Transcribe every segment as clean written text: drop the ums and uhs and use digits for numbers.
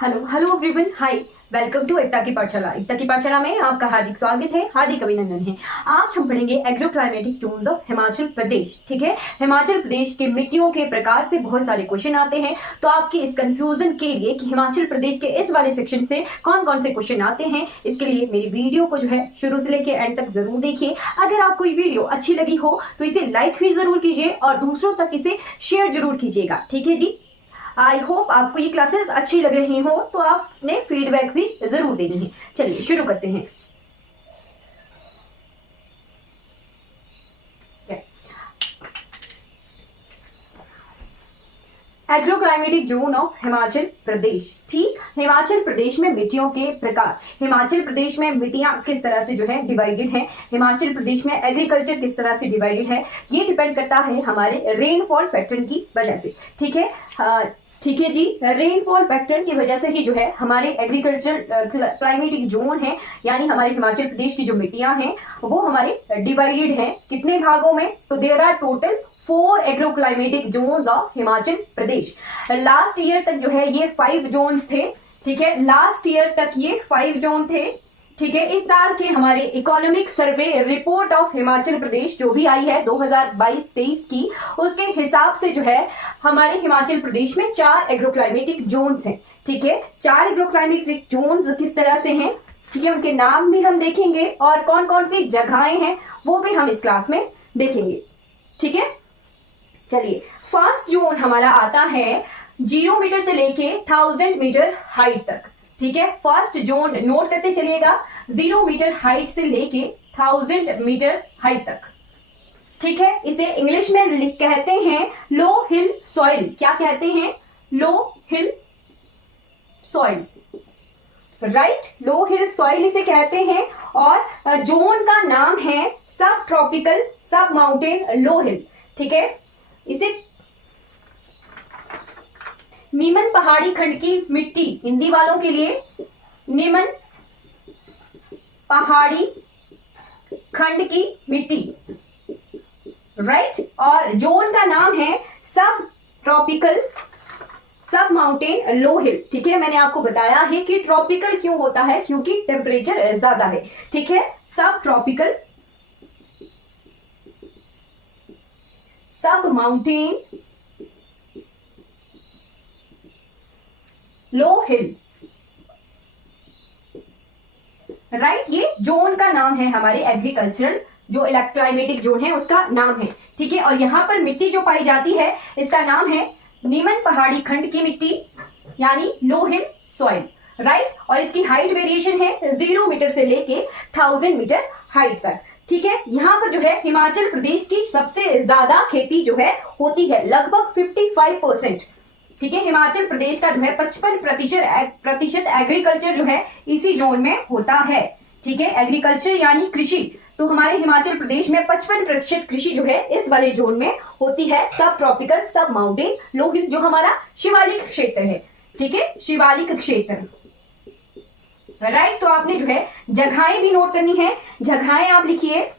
Hello hello everyone, hi, welcome to Ekta की पाठशाला। एकता की पाठशाला में आपका हार्दिक स्वागत है, हार्दिक अभिनंदन है। आज हम पढ़ेंगे agro climatic zones of Himachal Pradesh. ठीक है, हिमाचल प्रदेश के मिट्टियों के प्रकार से बहुत सारे क्वेश्चन आते हैं, तो आपके इस कंफ्यूजन के लिए कि हिमाचल प्रदेश के इस वाले सेक्शन से कौन कौन से क्वेश्चन आते हैं, इसके लिए मेरी वीडियो को जो है शुरू से लेकर एंड तक जरूर देखिए। अगर आपको ये वीडियो अच्छी लगी हो तो इसे लाइक भी जरूर कीजिए और दूसरों तक इसे शेयर जरूर कीजिएगा। ठीक है जी, आई होप आपको ये क्लासेस अच्छी लग रही हो, तो आपने फीडबैक भी जरूर देनी है। चलिए शुरू करते हैं। Agro climatic zone of Himachal Pradesh. ठीक, हिमाचल प्रदेश में मिट्टियों के प्रकार। हिमाचल प्रदेश में मिट्टियां किस तरह से जो है डिवाइडेड है, हिमाचल प्रदेश में एग्रीकल्चर किस तरह से डिवाइडेड है, ये डिपेंड करता है हमारे रेनफॉल पैटर्न की वजह से। ठीक है, ठीक है जी, रेनफॉल पैटर्न की वजह से ही जो है हमारे एग्रीकल्चर क्लाइमेटिक जोन है, यानी हमारे हिमाचल प्रदेश की जो मिट्टियां हैं वो हमारे डिवाइडेड हैं कितने भागों में, तो there are total 4 agro climatic zones of Himachal Pradesh. Last year तक जो है ये 5 जोन्स थे। ठीक है, लास्ट ईयर तक ये 5 जोन थे। ठीक है, इस साल के हमारे economic survey report of Himachal Pradesh जो भी आई है 2022-23 की, उसके हिसाब से जो है हमारे हिमाचल प्रदेश में 4 एग्रो क्लाइमेटिक जोन्स हैं। ठीक है, 4 एग्रो क्लाइमेटिक जोन्स किस तरह से हैं, ठीक है, उनके नाम भी हम देखेंगे और कौन कौन सी जगहें हैं वो भी हम इस क्लास में देखेंगे। ठीक है, चलिए, फर्स्ट जोन हमारा आता है 0 मीटर से लेके 1000 मीटर हाइट तक। ठीक है, फर्स्ट जोन नोट करते चलिएगा, 0 मीटर हाइट से लेके 1000 मीटर हाइट तक। ठीक है, इसे इंग्लिश में कहते हैं लो हिल सॉइल। क्या कहते हैं? लो हिल सॉइल, राइट, लो हिल सॉइल इसे कहते हैं। और जोन का नाम है सब ट्रॉपिकल सब माउंटेन लो हिल। ठीक है, इसे नीमन पहाड़ी खंड की मिट्टी, हिंदी वालों के लिए नीमन पहाड़ी खंड की मिट्टी, राइट। और जोन का नाम है सब ट्रॉपिकल सब माउंटेन लो हिल। ठीक है, मैंने आपको बताया है कि ट्रॉपिकल क्यों होता है, क्योंकि टेम्परेचर ज्यादा है। ठीक है, सब ट्रॉपिकल सब माउंटेन लो हिल, राइट, ये जोन का नाम है हमारे एग्रीकल्चरल जो क्लाइमेटिक जोन है उसका नाम है। ठीक है, और यहां पर मिट्टी जो पाई जाती है इसका नाम है नीमन पहाड़ी खंड की मिट्टी, यानी लो हिल सॉइल, राइट। और इसकी हाइट वेरिएशन है 0 मीटर से लेके 1000 मीटर हाइट तक। ठीक है, यहाँ पर जो है हिमाचल प्रदेश की सबसे ज्यादा खेती जो है होती है, लगभग 55%। ठीक है, हिमाचल प्रदेश का जो है 55% एग्रीकल्चर जो है इसी जोन में होता है। ठीक है, एग्रीकल्चर यानी कृषि, तो हमारे हिमाचल प्रदेश में 55% कृषि जो है इस वाले जोन में होती है, सब ट्रॉपिकल सब माउंटेन लो हिल, जो हमारा शिवालिक क्षेत्र है। ठीक है, शिवालिक क्षेत्र, राइट। तो आपने जो है जगहें भी नोट करनी है, जगहें आप लिखिए।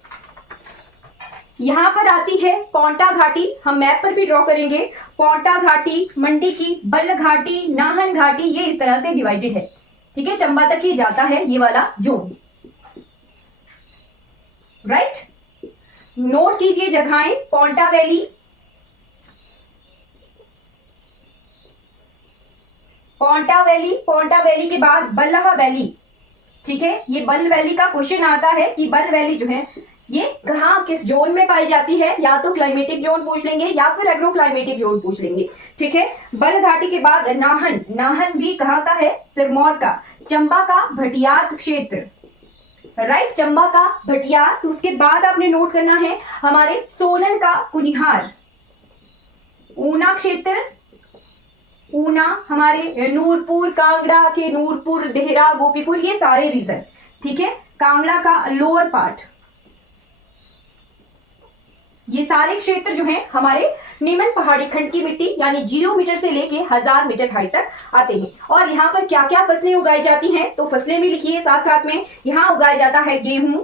यहां पर आती है पौंटा घाटी, हम मैप पर भी ड्रॉ करेंगे। पौंटा घाटी, मंडी की बल्ह घाटी, नाहन घाटी, ये इस तरह से डिवाइडेड है। ठीक है, चंबा तक ही जाता है ये वाला जोन, राइट। नोट कीजिए जगहें, Paonta valley, Paonta valley, Paonta valley के बाद बल्ह वैली। ठीक है, ये बल्ह वैली का क्वेश्चन आता है कि बल्ह वैली जो है ये कहाँ किस जोन में पाई जाती है, या तो क्लाइमेटिक जोन पूछ लेंगे या फिर एग्रो क्लाइमेटिक जोन पूछ लेंगे। ठीक है, बल्ह घाटी के बाद नाहन, नाहन भी कहाँ का है, सिरमौर का। चंबा का भटियात क्षेत्र, राइट, चंबा का भटियात। तो उसके बाद आपने नोट करना है हमारे सोलन का कुनिहार, ऊना क्षेत्र, ऊना, हमारे नूरपुर, कांगड़ा के नूरपुर, देहरा, गोपीपुर, ये सारे रीजन। ठीक है, कांगड़ा का लोअर पार्ट, ये सारे क्षेत्र जो हैं हमारे नीमन पहाड़ी खंड की मिट्टी, यानी 0 मीटर से लेके 1000 मीटर हाइट तक आते हैं। और यहाँ पर क्या क्या फसलें उगाई जाती हैं, तो फसलें भी लिखिए साथ साथ में। यहाँ उगाया जाता है गेहूं,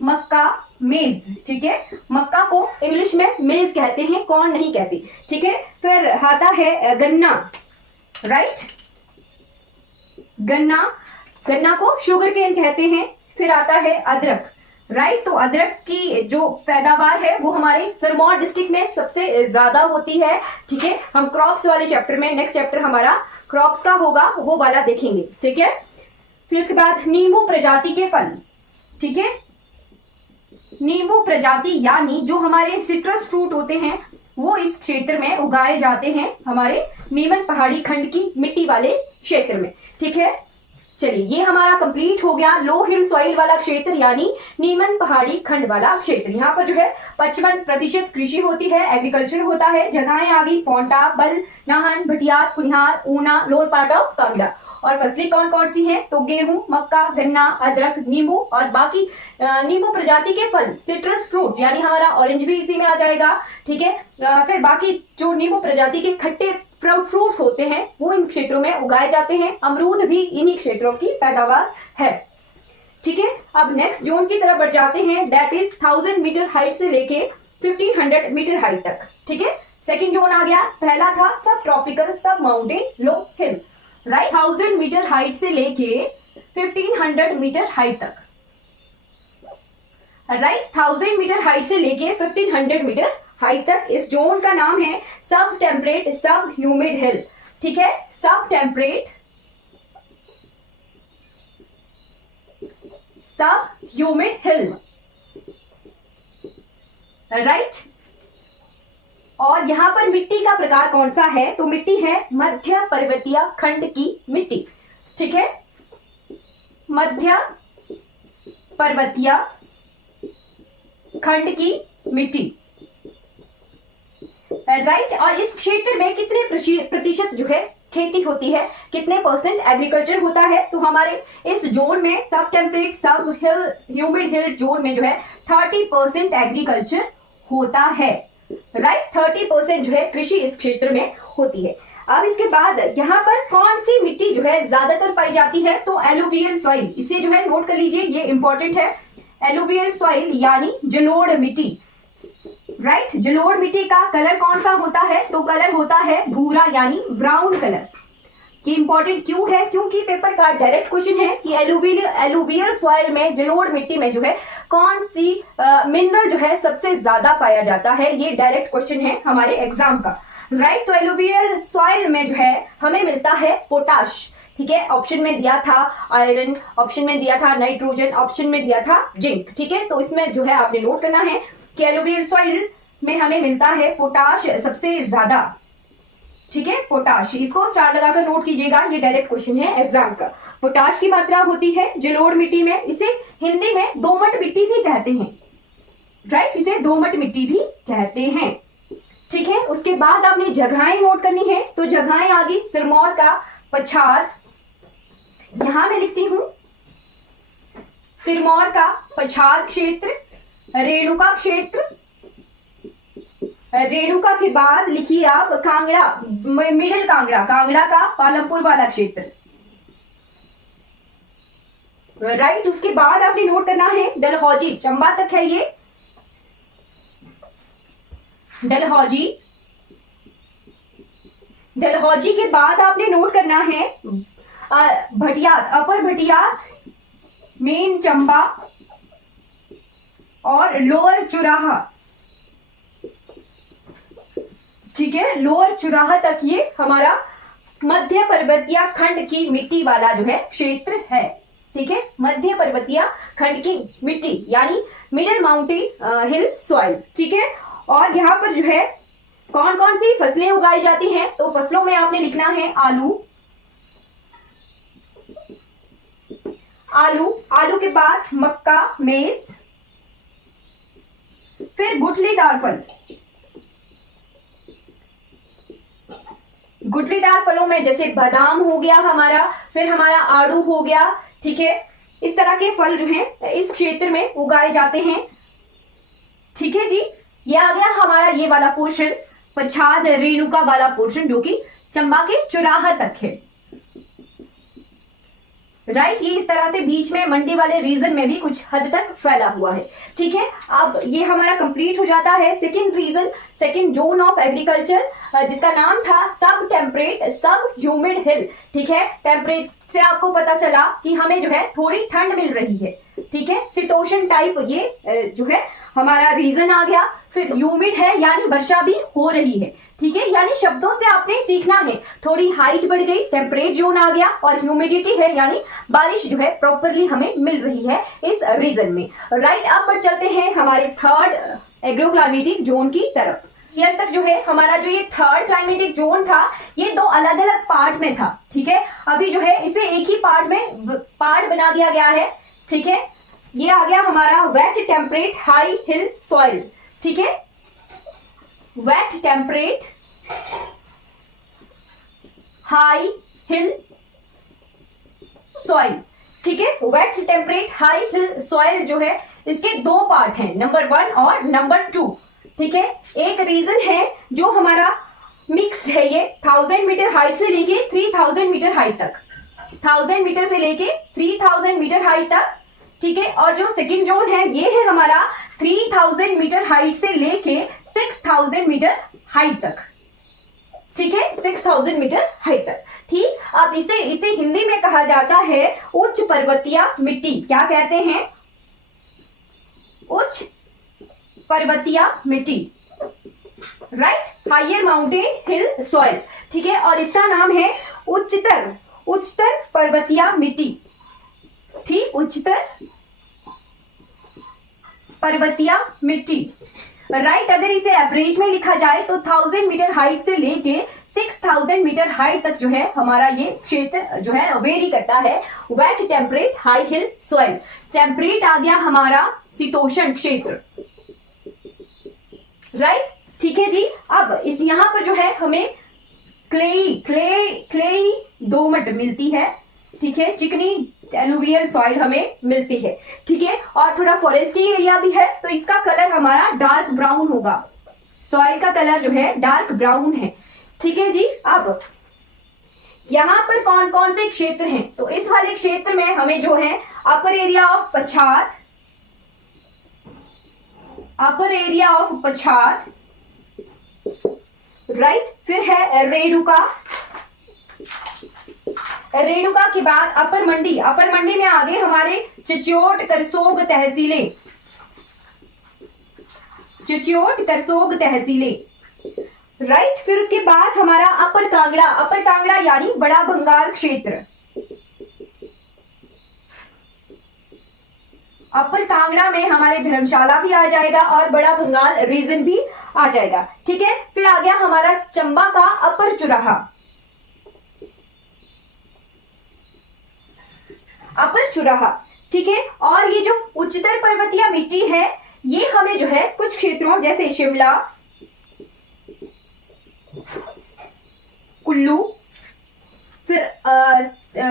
मक्का, मेज। ठीक है, मक्का को इंग्लिश में मेज कहते हैं, कॉर्न नहीं कहते। ठीक है, फिर आता है गन्ना, राइट। गन्ना, गन्ना को शुगर केन कहते हैं। फिर आता है अदरक, राइट। तो अदरक की जो पैदावार है वो हमारे सिरमौर डिस्ट्रिक्ट में सबसे ज्यादा होती है। ठीक है, हम क्रॉप्स वाले चैप्टर में, नेक्स्ट चैप्टर हमारा क्रॉप्स का होगा, वो वाला देखेंगे। ठीक है, फिर उसके बाद नींबू प्रजाति के फल। ठीक है, नींबू प्रजाति यानी जो हमारे सिट्रस फ्रूट होते हैं वो इस क्षेत्र में उगाए जाते हैं, हमारे नीमन पहाड़ी खंड की मिट्टी वाले क्षेत्र में। ठीक है, चलिए ये हमारा कंप्लीट हो गया लो हिल सॉइल वाला क्षेत्र यानी नीमन पहाड़ी खंड वाला क्षेत्र। यहाँ पर जो है 55% कृषि होती है, एग्रीकल्चर होता है। जगहें आ गई Paonta, Balh, Nahan, Bhatiyat, Kunihar, Una, lower part of Kangra. और फसलें कौन कौन सी हैं? तो गेहूं, मक्का, गन्ना, अदरक, नींबू और बाकी नींबू प्रजाति के फल, सिट्रस फ्रूट यानी हमारा ऑरेंज भी इसी में आ जाएगा। ठीक है, फिर बाकी जो नींबू प्रजाति के खट्टे फ्रूट्स होते हैं वो इन क्षेत्रों में उगाए जाते हैं। अमरूद भी इन्हीं क्षेत्रों की पैदावार है। ठीक है, अब नेक्स्ट जोन की तरफ बढ़ जाते हैं, दैट इज 1000 मीटर हाइट से लेके 1500 मीटर हाइट तक। ठीक है, सेकंड जोन आ गया। पहला था सब ट्रॉपिकल, सब माउंटेन, लो हिल, राइट। 1000 मीटर हाइट से लेके 1500 मीटर हाइट तक, राइट। 1000 मीटर हाइट से लेके 1500 मीटर हाइट तक इस जोन का नाम है सब टेम्परेट, सब ह्यूमिड हिल। ठीक है, सब टेम्परेट, सब ह्यूमिड हिल, राइट। और यहां पर मिट्टी का प्रकार कौन सा है? तो मिट्टी है मध्य पर्वतीय खंड की मिट्टी। ठीक है, मध्य पर्वतीय खंड की मिट्टी, राइट। और इस क्षेत्र में कितने प्रतिशत जो है खेती होती है, कितने परसेंट एग्रीकल्चर होता है? तो हमारे इस जोन में सब टेम्परेट, सब ह्यूमिड हिल जोन में जो है 30% एग्रीकल्चर होता है, राइट। 30% जो है कृषि इस क्षेत्र में होती है। अब इसके बाद यहाँ पर कौन सी मिट्टी जो है ज्यादातर पाई जाती है? तो एलुवियल सॉइल, इसे जो है नोट कर लीजिए, ये इंपॉर्टेंट है। एलुवियल सॉइल यानी जलोढ़ मिट्टी, राइट। जलोढ़ मिट्टी का कलर कौन सा होता है? तो कलर होता है भूरा यानी ब्राउन कलर। ये इंपॉर्टेंट क्यों है? क्योंकि पेपर का डायरेक्ट क्वेश्चन है कि एलुवियल सॉइल में, जलोढ़ मिट्टी में जो है कौन सी मिनरल जो है सबसे ज्यादा पाया जाता है। ये डायरेक्ट क्वेश्चन है हमारे एग्जाम का, राइट। तो एलुवियल सॉइल में जो है हमें मिलता है पोटाश। ठीक है, ऑप्शन में दिया था आयरन, ऑप्शन में दिया था नाइट्रोजन, ऑप्शन में दिया था जिंक। ठीक है, तो इसमें जो है आपने नोट करना है कि एलुवियल सॉइल में हमें मिलता है पोटाश सबसे ज्यादा। ठीक है, पोटाश, इसको स्टार लगाकर नोट कीजिएगा, ये डायरेक्ट क्वेश्चन है एग्जाम का। पोटाश की मात्रा होती है जलोढ़ मिट्टी में, इसे हिंदी में दोमट मिट्टी भी कहते हैं, राइट। इसे दोमट मिट्टी भी कहते हैं। ठीक है, उसके बाद आपने जगहें नोट करनी है। तो जगहें आ गई सिरमौर का पछाड़, यहां मैं लिखती हूं सिरमौर का पछाड़ क्षेत्र, रेणुका क्षेत्र, रेणुका के बाद लिखिए आप कांगड़ा, मिडिल कांगड़ा, कांगड़ा का पालमपुर वाला क्षेत्र, राइट। उसके बाद आपने नोट करना है डलहौजी, चंबा तक है ये डलहौजी। डलहौजी के बाद आपने नोट करना है भटियात, अपर भटियात, मेन चंबा और लोअर चुराहा। ठीक है, लोअर चुराहा तक ये हमारा मध्य पर्वतीय खंड की मिट्टी वाला जो है क्षेत्र है। ठीक है, मध्य पर्वतीय खंड की मिट्टी यानी मिडिल माउंटेन हिल सॉइल। ठीक है, और यहाँ पर जो है कौन कौन सी फसलें उगाई जाती हैं? तो फसलों में आपने लिखना है आलू, आलू, आलू के बाद मक्का, मेज, फिर गुठलीदार फल। गुठलीदार फलों में जैसे बादाम हो गया हमारा, फिर हमारा आड़ू हो गया। ठीक है, इस तरह के फल जो हैं इस क्षेत्र में उगाए जाते हैं। ठीक है जी, ये आ गया हमारा ये वाला पोर्शन, पछाड़ रेणुका वाला पोर्शन जो कि चंबा के चुराहा तक है। राइट, ये इस तरह से बीच में मंडी वाले रीजन में भी कुछ हद तक फैला हुआ है। ठीक है, अब ये हमारा कंप्लीट हो जाता है second region, second zone of agriculture, जिसका नाम था सब टेम्परेट सब ह्यूमिड हिल। ठीक है, टेम्परेट से आपको पता चला कि हमें जो है थोड़ी ठंड मिल रही है। ठीक है, शीतोष्ण टाइप ये जो है हमारा रीजन आ गया। फिर ह्यूमिड है यानी वर्षा भी हो रही है। ठीक है, यानी शब्दों से आपने सीखना है, थोड़ी हाइट बढ़ गई, टेम्परेट जोन आ गया, और ह्यूमिडिटी है यानी बारिश जो है प्रॉपरली हमें मिल रही है इस रीजन में। राइट, अब पर चलते हैं हमारे थर्ड एग्रोक्लाइमेटिक जोन की तरफ। ईयर तक जो है हमारा जो ये थर्ड क्लाइमेटिक जोन था ये दो अलग अलग पार्ट में था। ठीक है, अभी जो है इसे एक ही पार्ट में पार्ट बना दिया गया है। ठीक है, ये आ गया हमारा wet temperate high hill soil. ठीक है, wet temperate high hill soil. ठीक है, wet temperate high hill soil जो है इसके दो पार्ट हैं, नंबर 1 और नंबर 2। ठीक है, एक रीजन है जो हमारा मिक्स्ड है, ये 1000 मीटर हाइट से लेके 3000 मीटर हाइट तक, 1000 मीटर से लेके 3000 मीटर हाइट तक। ठीक है, और जो सेकंड जोन है ये है हमारा 3000 मीटर हाइट से लेके 6000 मीटर हाइट तक। ठीक है, 6000 मीटर हाइट तक। ठीक, अब इसे हिंदी में कहा जाता है उच्च पर्वतीय मिट्टी। क्या कहते हैं? उच्च पर्वतीय मिट्टी। राइट, हायर माउंटेन हिल सॉइल। ठीक है, और इसका नाम है उच्चतर पर्वतीय मिट्टी। ठीक, उच्चतर पर्वतीय मिट्टी। राइट, अगर इसे एवरेज में लिखा जाए तो 1000 मीटर हाइट से लेके 6000 मीटर हाइट तक जो है हमारा ये क्षेत्र जो है वेरी करता है। Wet temperate high hill soil. Temperate आ गया हमारा शीतोष्ण क्षेत्र। राइट, ठीक है जी। अब इस यहां पर जो है हमें क्लेई दोमट मिलती है। ठीक है, चिकनी एलुवियल सॉइल हमें मिलती है। ठीक है, और थोड़ा फॉरेस्टी एरिया भी है तो इसका कलर हमारा डार्क ब्राउन होगा। सॉइल का कलर जो है डार्क ब्राउन है। ठीक है जी। अब यहां पर कौन कौन से क्षेत्र हैं? तो इस वाले क्षेत्र में हमें जो है अपर एरिया ऑफ पछाड़, राइट, फिर है रेणुका के बाद अपर मंडी में आगे हमारे चिच्योट करसोग तहसीलें। राइट, फिर उसके बाद हमारा अपर कांगड़ा यानी बड़ा बंगाल क्षेत्र। अपर कांगड़ा में हमारे धर्मशाला भी आ जाएगा और बड़ा बंगाल रीजन भी आ जाएगा। ठीक है, फिर आ गया हमारा चंबा का अपर चुराहा। ठीक है, और ये जो उच्चतर पर्वतीय मिट्टी है ये हमें जो है कुछ क्षेत्रों जैसे शिमला, कुल्लू, फिर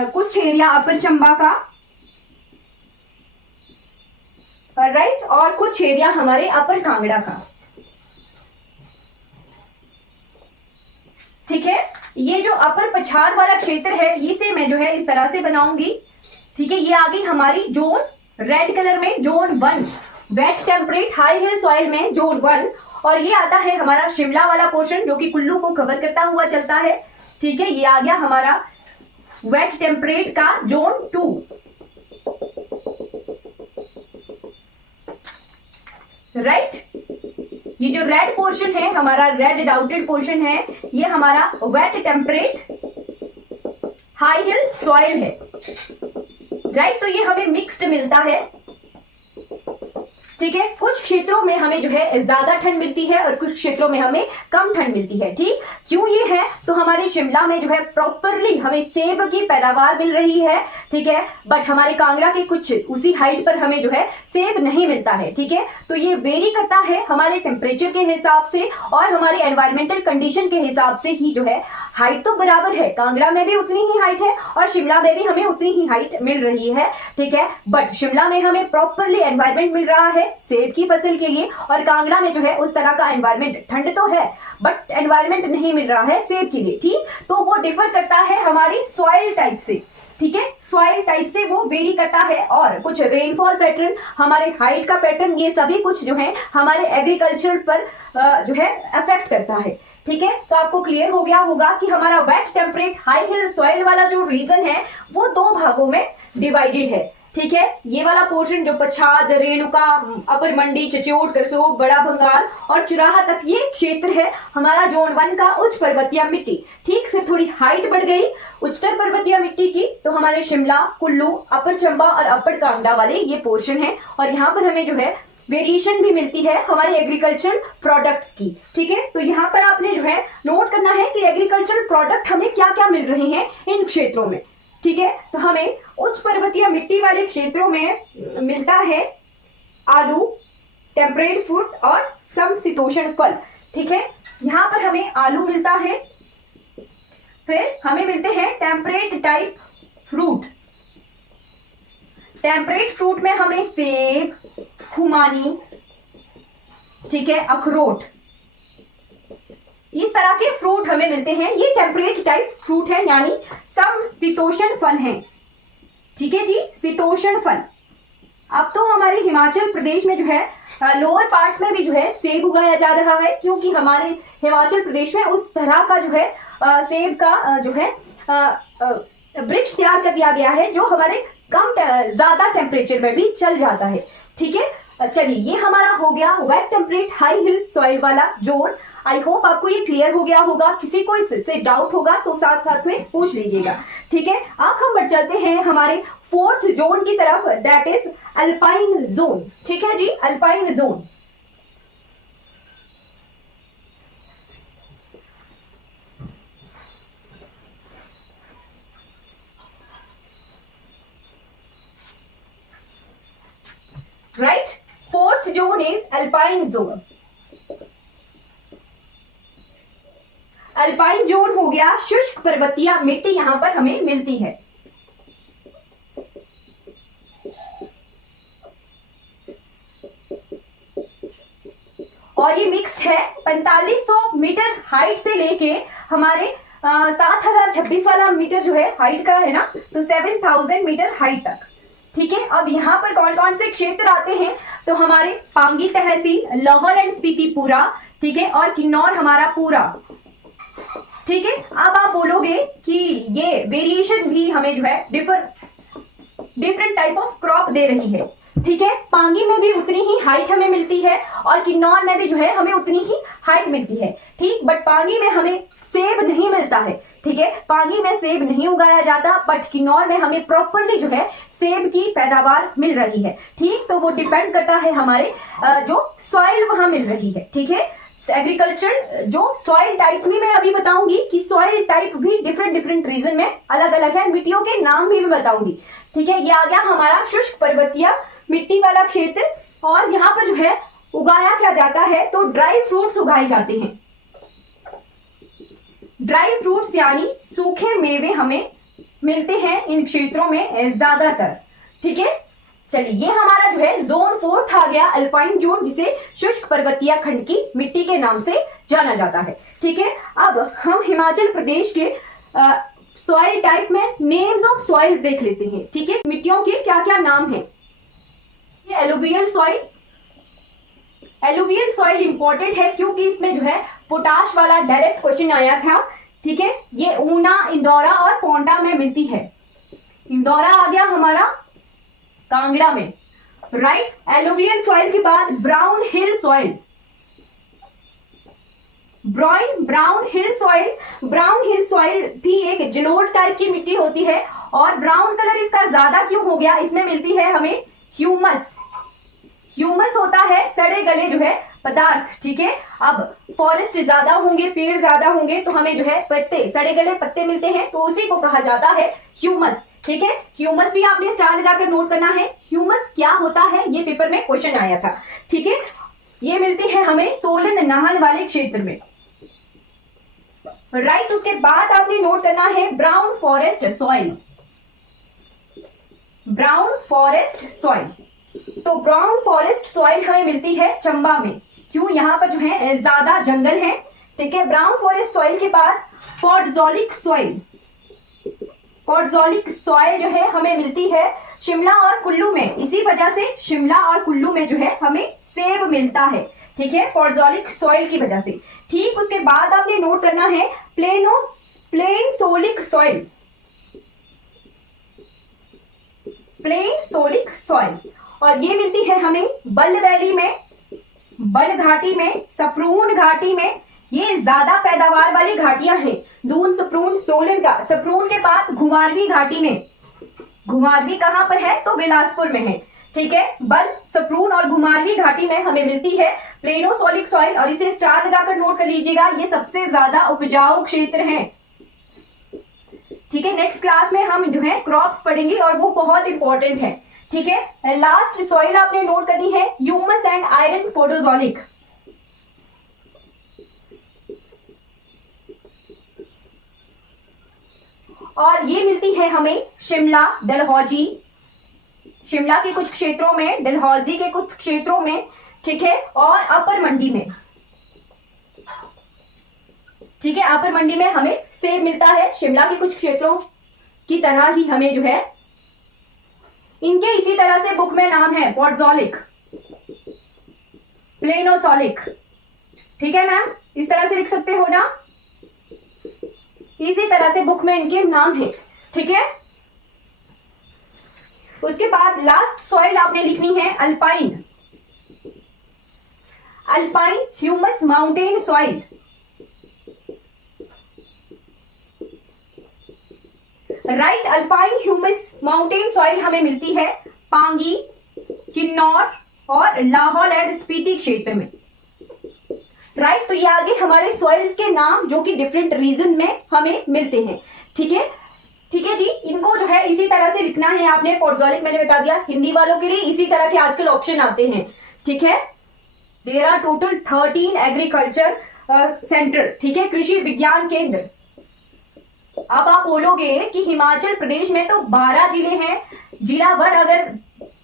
कुछ एरिया अपर चंबा का, राइट, और कुछ एरिया हमारे अपर कांगड़ा का। ठीक है, ये जो अपर पछाड़ वाला क्षेत्र है इसे मैं जो है इस तरह से बनाऊंगी। ठीक है, ये आ गई हमारी जोन रेड कलर में, zone 1 wet temperate high hill soil में जोन 1, और ये आता है हमारा शिमला वाला पोर्शन जो कि कुल्लू को कवर करता हुआ चलता है। ठीक है, ये आ गया हमारा वेट टेम्परेट का जोन 2। राइट, ये जो रेड पोर्शन है हमारा, रेड डाउटेड पोर्शन है, ये हमारा wet temperate high hill soil है। राइट, तो ये हमें मिक्स्ड मिलता है। ठीक है, कुछ क्षेत्रों में हमें जो है ज्यादा ठंड मिलती है और कुछ क्षेत्रों में हमें कम ठंड मिलती है। ठीक, क्यों ये है? तो हमारे शिमला में जो है प्रॉपरली हमें सेब की पैदावार मिल रही है। ठीक है, बट हमारे कांगड़ा के कुछ उसी हाइट पर हमें जो है सेब नहीं मिलता है। ठीक है, तो ये वेरी करता है हमारे टेम्परेचर के हिसाब से और हमारे एनवायरमेंटल कंडीशन के हिसाब से ही जो है। हाइट तो बराबर है, कांगड़ा में भी उतनी ही हाइट है और शिमला में भी हमें उतनी ही हाइट मिल रही है। ठीक है, बट शिमला में हमें प्रॉपरली एनवायरमेंट मिल रहा है सेब की फसल के लिए, और कांगड़ा में जो है उस तरह का एनवायरमेंट, ठंड तो है बट एनवायरमेंट नहीं मिल रहा है सेब के लिए। ठीक, तो वो डिफर करता है हमारी सॉइल टाइप से। ठीक है, सॉइल टाइप से वो वेरी करता है, और कुछ रेनफॉल पैटर्न, हमारे हाइट का पैटर्न, ये सभी कुछ जो है हमारे एग्रीकल्चर पर जो है अफेक्ट करता है। ठीक है, तो आपको क्लियर हो गया होगा कि हमारा wet temperate high hill soil वाला जो रीजन है वो दो भागों में डिवाइडेड है। ठीक है, ये वाला पोर्शन जो पछाद, रेणुका, अपर मंडी, चचोट, करसोग, बड़ा भंगाल और चुराहा तक ये क्षेत्र है हमारा जोन 1 का उच्च पर्वतीय मिट्टी। ठीक, फिर थोड़ी हाइट बढ़ गई उच्चतर पर्वतीय मिट्टी की, तो हमारे शिमला, कुल्लू, अपर चंबा और अपर कांगड़ा वाले ये पोर्शन है, और यहाँ पर हमें जो है वेरिएशन भी मिलती है हमारे एग्रीकल्चर प्रोडक्ट्स की। ठीक है, तो यहाँ पर आपने जो है नोट करना है कि एग्रीकल्चर प्रोडक्ट हमें क्या क्या मिल रहे हैं इन क्षेत्रों में। ठीक है, तो हमें उच्च पर्वतीय मिट्टी वाले क्षेत्रों में मिलता है आलू, टेम्परेट फ्रूट और समशीतोष्ण फल। ठीक है, यहाँ पर हमें आलू मिलता है, फिर हमें मिलते हैं temperate type fruit. Temperate fruit में हमें सेब, खुमानी, ठीक है, अखरोट, इस तरह के फ्रूट हमें मिलते हैं। ये टेम्परेट टाइप फ्रूट है, यानी समशीतोष्ण फल है। ठीक है जी, शीतोष्ण फल। अब तो हमारे हिमाचल प्रदेश में जो है लोअर पार्ट्स में भी जो है सेब उगाया जा रहा है, क्योंकि हमारे हिमाचल प्रदेश में उस तरह का जो है सेब का जो है वृक्ष तैयार कर दिया गया है जो हमारे कम ज्यादा टेम्परेचर में भी चल जाता है। ठीक है, चलिए ये हमारा हो गया wet temperate high hill soil वाला जोन। आई होप आपको ये क्लियर हो गया होगा। किसी को इससे डाउट होगा तो साथ साथ में पूछ लीजिएगा। ठीक है, अब हम बढ़ चलते हैं हमारे फोर्थ जोन की तरफ, दैट इज अल्पाइन जोन। ठीक है जी, alpine zone. Right, fourth zone is alpine zone. Alpine zone हो गया शुष्क पर्वतीय मिट्टी, यहां पर हमें मिलती है। और ये मिक्स्ड है 4500 मीटर हाइट से लेके हमारे 7026 वाला मीटर जो है हाइट का है ना, तो 7000 मीटर हाइट तक। ठीक है, अब यहाँ पर कौन कौन से क्षेत्र आते हैं, तो हमारे पांगी तहसील, लाहौल एंड स्पीति पूरा, ठीक है, और किन्नौर हमारा पूरा। ठीक है, अब आप बोलोगे कि ये वेरिएशन भी हमें जो है डिफरेंट टाइप ऑफ क्रॉप दे रही है। ठीक है, पांगी में भी उतनी ही हाइट हमें मिलती है और किन्नौर में भी जो है हमें उतनी ही हाइट मिलती है। ठीक, बट पांगी में हमें सेब नहीं मिलता है। ठीक है, पांगी में सेब नहीं उगाया जाता, बट किन्नौर में हमें प्रॉपरली जो है सेब की पैदावार मिल रही है। ठीक, तो वो डिपेंड करता है हमारे जो सॉइल वहां मिल रही है। ठीक है, एग्रीकल्चर जो सॉइल टाइप में मैं अभी बताऊंगी कि सॉइल टाइप भी डिफरेंट रीजन में अलग अलग है, मिट्टियों के नाम भी मैं बताऊंगी। ठीक है, ये आ गया हमारा शुष्क पर्वतीय मिट्टी वाला क्षेत्र। और यहाँ पर जो है उगाया क्या जाता है, तो ड्राई फ्रूट्स उगाए जाते हैं। ड्राई फ्रूट्स यानी सूखे मेवे हमें मिलते हैं इन क्षेत्रों में ज्यादातर। ठीक है, चलिए ये हमारा जो है जोन 4 आ गया, अल्पाइन जोन, जिसे शुष्क पर्वतीय खंड की मिट्टी के नाम से जाना जाता है। ठीक है, अब हम हिमाचल प्रदेश के सॉइल टाइप में नेम्स ऑफ सॉइल देख लेते हैं। ठीक है, मिट्टियों के क्या क्या नाम है। ये alluvial soil, alluvial soil important है क्योंकि इसमें जो है पोटाश वाला डायरेक्ट क्वेश्चन आया था। ठीक है, ये ऊना, इंदौरा और पोंटा में मिलती है। इंदौरा आ गया हमारा कांगड़ा में। राइट, एलुवियल सॉइल के बाद ब्राउन हिल सॉइल, ब्राउन हिल सॉइल, ब्राउन हिल सॉइल भी एक जलोढ़ टाइप की मिट्टी होती है। और ब्राउन कलर इसका ज्यादा क्यों हो गया, इसमें मिलती है हमें ह्यूमस। ह्यूमस होता है सड़े गले जो है पदार्थ। ठीक है, अब फॉरेस्ट ज्यादा होंगे, पेड़ ज्यादा होंगे, तो हमें जो है पत्ते, सड़े गले पत्ते मिलते हैं, तो उसी को कहा जाता है ह्यूमस। ठीक है, ह्यूमस भी आपने स्टार लगाकर नोट करना है। ह्यूमस क्या होता है, ये पेपर में क्वेश्चन आया था। ठीक है, ये मिलती है हमें सोलन नाहन वाले क्षेत्र में। राइट, उसके बाद आपने नोट करना है brown forest soil. Brown forest soil, तो ब्राउन फॉरेस्ट सॉइल हमें मिलती है चंबा में। क्यों, यहाँ पर जो है ज्यादा जंगल है। ठीक है, ब्राउन फॉरेस्ट सॉइल के बाद पॉडजोलिक सॉइल, पॉडजोलिक सॉइल जो है हमें मिलती है शिमला और कुल्लू में। इसी वजह से शिमला और कुल्लू में जो है हमें सेब मिलता है, ठीक है, पॉडजोलिक सॉइल की वजह से। ठीक, उसके बाद आपने नोट करना है प्लेनसोलिक सॉइल, प्लेनसोलिक सॉइल, और ये मिलती है हमें बल वैली में, बल घाटी में, सप्रून घाटी में। ये ज्यादा पैदावार वाली घाटियां हैं, दून, सप्रून, सोलन का। सप्रून के बाद घुमारवी घाटी में, घुमारवी कहां पर है तो बिलासपुर में है, ठीक है। बल, सप्रून और घुमारवी घाटी में हमें मिलती है प्लेनोसोलिक सॉइल, और इसे स्टार लगाकर नोट कर लीजिएगा, ये सबसे ज्यादा उपजाऊ क्षेत्र है, ठीक है। नेक्स्ट क्लास में हम जो है क्रॉप्स पढ़ेंगे और वो बहुत इंपॉर्टेंट है, ठीक है। लास्ट सॉइल आपने नोट करनी है ह्यूमस एंड आयरन पोडोजोलिक, और ये मिलती है हमें शिमला, डलहौजी, शिमला के कुछ क्षेत्रों में, डलहौजी के कुछ क्षेत्रों में, ठीक है, और अपर मंडी में, ठीक है। अपर मंडी में हमें सेब मिलता है, शिमला के कुछ क्षेत्रों की तरह ही हमें जो है इनके इसी तरह से बुक में नाम है पॉडजोलिक, प्लेनोसोलिक, ठीक है मैम, इस तरह से लिख सकते हो ना, इसी तरह से बुक में इनके नाम है, ठीक है। उसके बाद लास्ट सॉइल आपने लिखनी है alpine, alpine humus mountain soil, right. Alpine humus mountain soil हमें मिलती है पांगी, किन्नौर और लाहौल एंड स्पीति क्षेत्र में, राइट। तो ये आगे हमारे सॉइल्स के नाम जो कि डिफरेंट रीजन में हमें मिलते हैं, ठीक है, ठीक है जी। इनको जो है इसी तरह से लिखना है आपने। पॉडजोलिक मैंने बता दिया, हिंदी वालों के लिए इसी तरह के आजकल ऑप्शन आते हैं, ठीक है। There are total 13 agriculture centre, ठीक है, कृषि विज्ञान केंद्र। अब आप बोलोगे कि हिमाचल प्रदेश में तो 12 जिले हैं, जिला भर अगर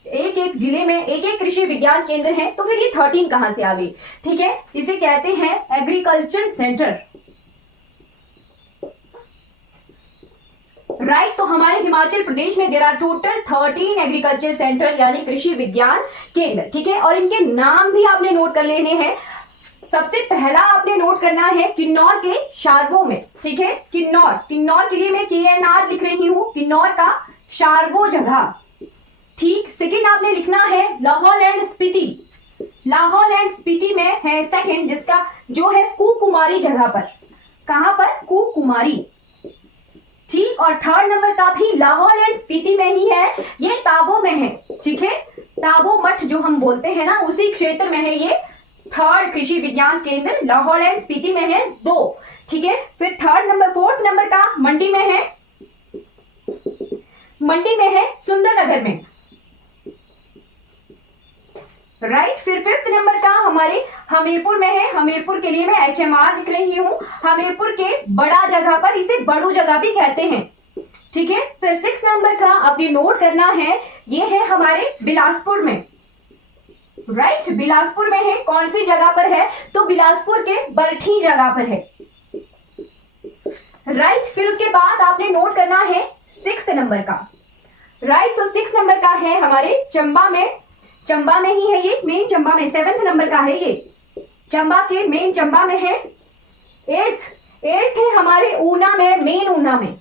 एक एक जिले में एक एक कृषि विज्ञान केंद्र है तो फिर ये 13 कहां से आ गई, ठीक है। इसे कहते हैं एग्रीकल्चर सेंटर, राइट। तो हमारे हिमाचल प्रदेश में there are total 13 agriculture centre यानी कृषि विज्ञान केंद्र, ठीक है। और इनके नाम भी आपने नोट कर लेने हैं। सबसे पहला आपने नोट करना है किन्नौर के शारवो में, ठीक है। किन्नौर, किन्नौर के लिए मैं KNR लिख रही हूं, किन्नौर का शारवो जगह, ठीक। सेकंड आपने लिखना है लाहौल एंड स्पीति, लाहौल एंड स्पीति में है सेकंड, जिसका जो है कुकुमारी जगह पर, कहां पर, कुकुमारी, ठीक। और थर्ड नंबर का भी लाहौल एंड स्पीति में ही है, ये ताबो में है, ठीक है। ताबो मठ जो हम बोलते हैं ना, उसी क्षेत्र में है ये थर्ड कृषि विज्ञान केंद्र, लाहौल एंड स्पीति में है 2, ठीक है। फिर थर्ड नंबर, फोर्थ नंबर का मंडी में है, मंडी में है सुंदरनगर में, राइट। फिर फिफ्थ नंबर का हमारे हमीरपुर में है, हमीरपुर के लिए मैं HMR लिख रही हूं, हमीरपुर के बड़ा जगह पर, इसे बड़ू जगह भी कहते हैं, ठीक है। फिर 6 नंबर का आपने नोट करना है, ये है हमारे बिलासपुर में, राइट। बिलासपुर में है, कौन सी जगह पर है तो बिलासपुर के बरठी जगह पर है, राइट। फिर उसके बाद आपने नोट करना है 6 नंबर का, राइट। तो 6 नंबर का है हमारे चंबा में, चंबा में ही है ये, मेन चंबा में। 7th नंबर का है ये चंबा के मेन चंबा में है। 8th है हमारे ऊना में, मेन ऊना में,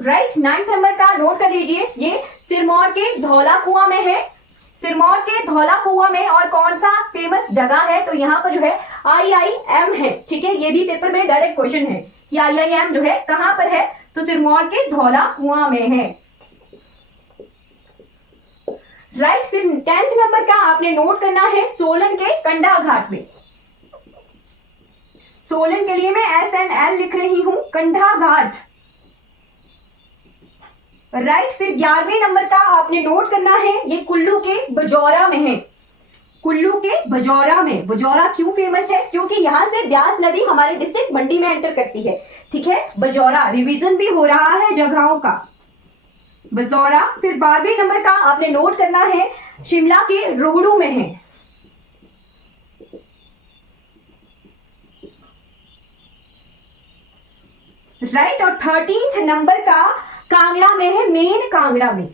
राइट। 9th नंबर का नोट कर लीजिए, ये सिरमौर के धौला कुआं में है, सिरमौर के धौला कुआं में। और कौन सा फेमस जगह है तो यहाँ पर जो है IIM है, ठीक है। ये भी पेपर में डायरेक्ट क्वेश्चन है कि IIM जो है कहां पर है तो सिरमौर के धौला कुआं में है, राइट। फिर 10th नंबर का आपने नोट करना है सोलन के कंडा घाट में, सोलन के लिए मैं SNL लिख रही हूं, कंडा घाट, राइट। फिर 11वें नंबर का आपने नोट करना है, ये कुल्लू के बजौरा में है, कुल्लू के बजौरा में। बजौरा क्यों फेमस है, क्योंकि यहां से ब्यास नदी हमारे डिस्ट्रिक्ट मंडी में एंटर करती है, ठीक है। बजौरा रिवीजन भी हो रहा है जगहों का, बजौरा। फिर 12वें नंबर का आपने नोट करना है, शिमला के रोहड़ू में है, राइट। और 13th नंबर का कांगड़ा में है, मेन कांगड़ा में।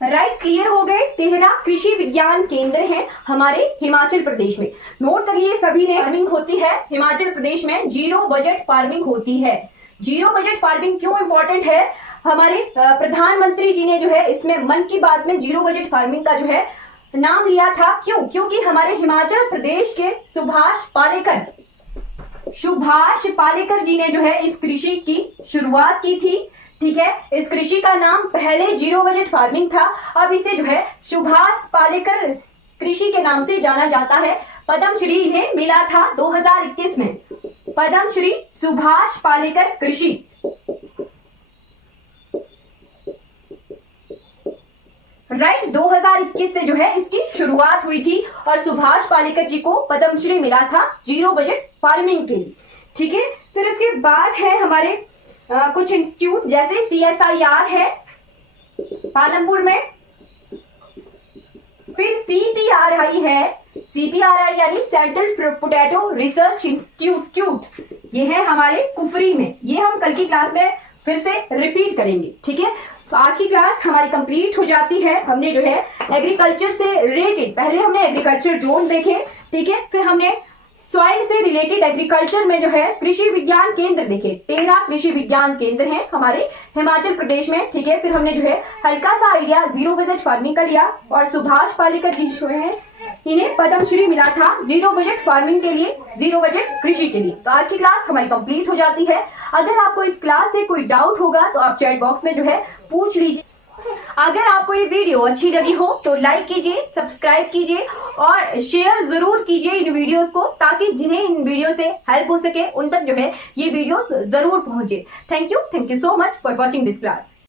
राइट, क्लियर हो गए। तेहरा कृषि विज्ञान केंद्र है हमारे हिमाचल प्रदेश में। नोट करिए सभी ने, फार्मिंग होती है हिमाचल प्रदेश में, जीरो बजट फार्मिंग होती है। जीरो बजट फार्मिंग क्यों इंपॉर्टेंट है? हमारे प्रधानमंत्री जी ने जो है इसमें मन की बात में जीरो बजट फार्मिंग का जो है नाम लिया था। क्यों? क्योंकि हमारे हिमाचल प्रदेश के सुभाष पालेकर जी ने जो है इस कृषि की शुरुआत की थी। ठीक है, इस कृषि का नाम पहले जीरो बजट फार्मिंग था, अब इसे जो है सुभाष पालेकर कृषि के नाम से जाना जाता है। पद्मश्री इन्हें मिला था 2021 में, पद्मश्री सुभाष पालेकर कृषि। राइट, 2021 से जो है इसकी शुरुआत हुई थी और सुभाष पालेकर जी को पद्मश्री मिला था जीरो बजट फार्मिंग के लिए। ठीक है, फिर इसके बाद है हमारे कुछ इंस्टीट्यूट, जैसे CSIR है पालमपुर में, फिर CPRI है, CPRI यानी सेंट्रल पोटैटो रिसर्च इंस्टीट्यूट, ये है हमारे कुफरी में। ये हम कल की क्लास में फिर से रिपीट करेंगे। ठीक है, तो आज की क्लास हमारी कंप्लीट हो जाती है। हमने जो है एग्रीकल्चर से रिलेटेड, पहले हमने एग्रीकल्चर जोन देखे, ठीक है, फिर हमने सॉइल से रिलेटेड एग्रीकल्चर में जो है कृषि विज्ञान केंद्र देखे। 13 कृषि विज्ञान केंद्र हैं हमारे हिमाचल प्रदेश में। ठीक है, फिर हमने जो है हल्का सा आइडिया जीरो बजट फार्मिंग का लिया और सुभाष पालेकर जी जो है इन्हें पद्मश्री मिला था जीरो बजट फार्मिंग के लिए, जीरो बजट कृषि के लिए। तो आज की क्लास हमारी कंप्लीट हो जाती है। अगर आपको इस क्लास से कोई डाउट होगा तो आप चैट बॉक्स में जो है पूछ लीजिए। अगर आपको ये वीडियो अच्छी लगी हो तो लाइक कीजिए, सब्सक्राइब कीजिए और शेयर जरूर कीजिए इन वीडियोस को, ताकि जिन्हें इन वीडियो से हेल्प हो सके उन तक जो है ये वीडियो जरूर पहुंचे। Thank you so much for watching this class.